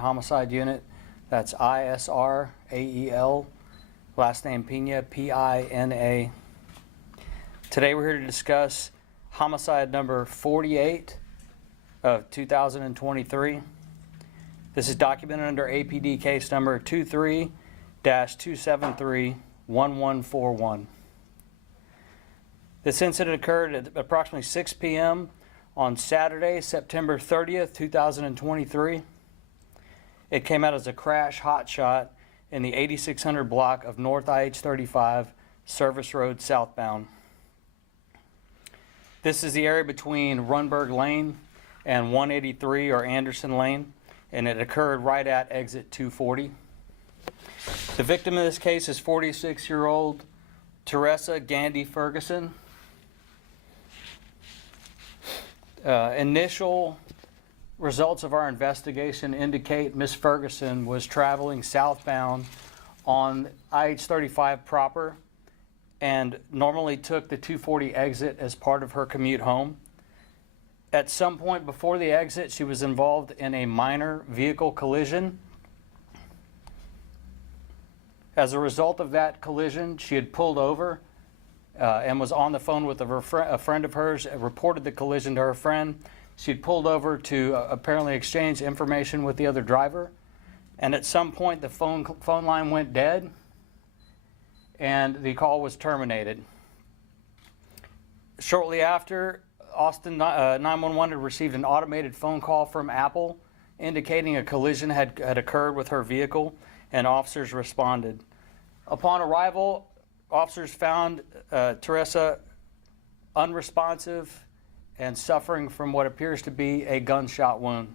Homicide Unit. That's ISRAEL. Last name Pina, P-I-N-A. Today we're here to discuss homicide number 48 of 2023. This is documented under APD case number 23-273-1141. This incident occurred at approximately 6 p.m. on Saturday, September 30th, 2023. It came out as a crash hotshot in the 8600 block of North I-35 Service Road southbound. This is the area between Rundberg Lane and 183 or Anderson Lane, and it occurred right at exit 240. The victim in this case is 46-year-old Teresa Gandy Ferguson. Initial results of our investigation indicate Ms. Ferguson was traveling southbound on I-35 proper and normally took the 240 exit as part of her commute home. At some point before the exit, she was involved in a minor vehicle collision. As a result of that collision, she had pulled over and was on the phone with a friend of hers, reported the collision to her friend. She'd pulled over to apparently exchange information with the other driver, and at some point the phone line went dead and the call was terminated. Shortly after, Austin 911 had received an automated phone call from Apple indicating a collision had occurred with her vehicle, and officers responded. Upon arrival, officers found Teresa unresponsive and suffering from what appears to be a gunshot wound.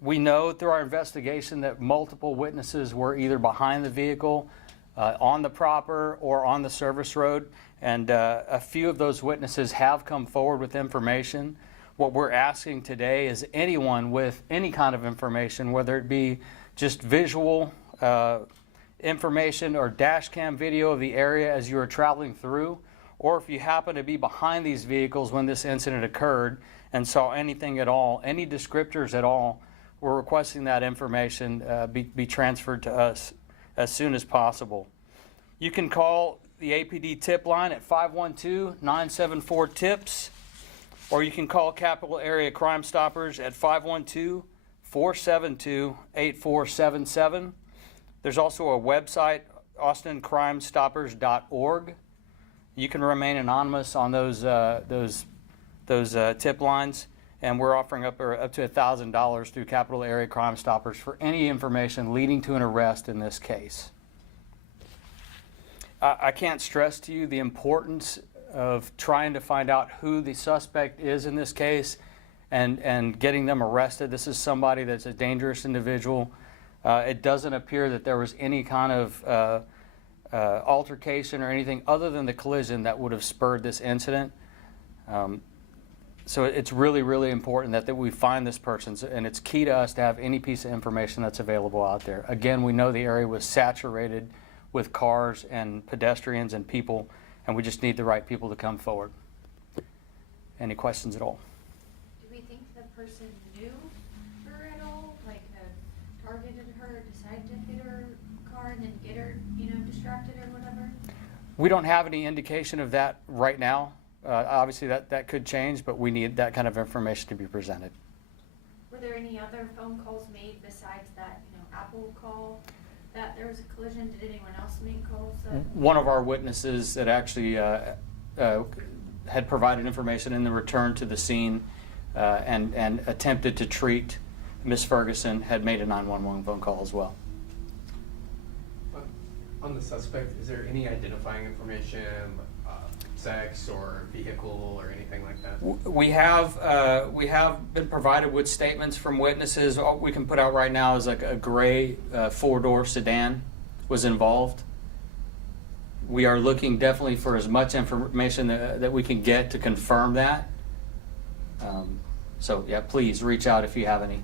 We know through our investigation that multiple witnesses were either behind the vehicle, on the proper, or on the service road, and a few of those witnesses have come forward with information. What we're asking today is anyone with any kind of information, whether it be just visual information or dash cam video of the area as you are traveling through, or if you happen to be behind these vehicles when this incident occurred and saw anything at all, any descriptors at all, we're requesting that information be transferred to us as soon as possible. You can call the APD tip line at 512-974-TIPS, or you can call Capital Area Crime Stoppers at 512-472-8477. There's also a website, austincrimestoppers.org. You can remain anonymous on those tip lines, and we're offering up to $1,000 through Capital Area Crime Stoppers for any information leading to an arrest in this case. I can't stress to you the importance of trying to find out who the suspect is in this case and getting them arrested. This is somebody that's a dangerous individual. It doesn't appear that there was any kind of altercation or anything other than the collision that would have spurred this incident. So it's really, really important that we find this person, and it's key to us to have any piece of information that's available out there. Again, we know the area was saturated with cars and pedestrians and people, and we just need the right people to come forward. Any questions at all? Do we think the person knew her at all? Like targeted her, decided to hit her car and then get her, distracted or whatever? We don't have any indication of that right now. Obviously that could change, but we need that kind of information to be presented. Were there any other phone calls made besides that, Apple call that there was a collision? Did anyone else make calls? One of our witnesses that actually had provided information in the return to the scene and attempted to treat Ms. Ferguson had made a 911 phone call as well. On the suspect, is there any identifying information, sex or vehicle or anything like that? We have been provided with statements from witnesses. All we can put out right now is like a gray four-door sedan was involved. We are looking definitely for as much information that we can get to confirm that. So yeah, please reach out if you have any.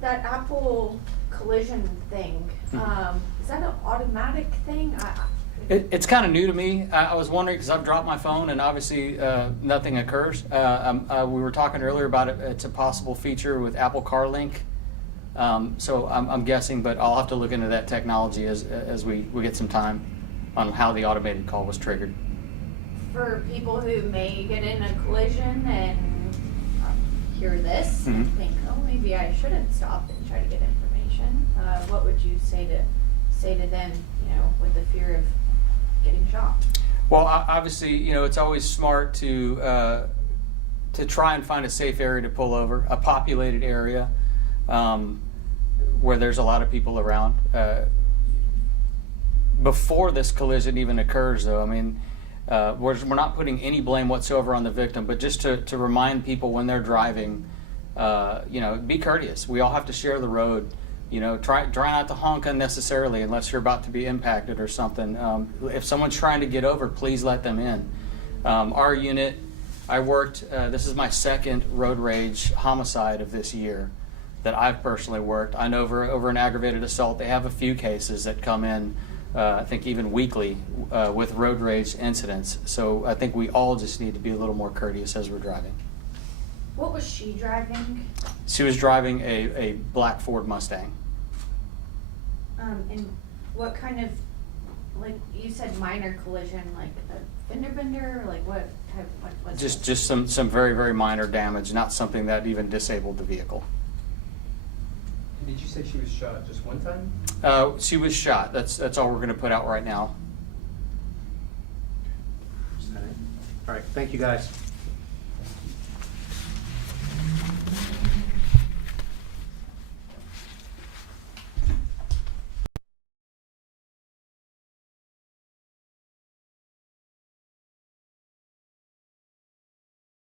That Apple collision thing, is that an automatic thing? It's kind of new to me. I was wondering, because I've dropped my phone and obviously nothing occurs. We were talking earlier about it. It's a possible feature with Apple CarLink. So I'm guessing, but I'll have to look into that technology as we get some time on how the automated call was triggered. For people who may get in a collision and hear this and Mhm. think, oh, maybe I shouldn't stop and try to get information, what would you say to them, with the fear of getting shot? Well, obviously, it's always smart to try and find a safe area to pull over, a populated area where there's a lot of people around. Before this collision even occurs, though, I mean, we're not putting any blame whatsoever on the victim, but just to remind people when they're driving, be courteous. We all have to share the road. Try not to honk unnecessarily unless you're about to be impacted or something. If someone's trying to get over, please let them in. Our unit, I worked, this is my second road rage homicide of this year that I've personally worked. I know over an aggravated assault, they have a few cases that come in, I think even weekly, with road rage incidents. So I think we all just need to be a little more courteous as we're driving. What was she driving? She was driving a black Ford Mustang. And what kind of, like you said, minor collision, like a fender bender, or like what type? What was it? Just some very, very minor damage, not something that even disabled the vehicle. Did you say she was shot just one time? She was shot. That's all we're going to put out right now. All right, thank you guys.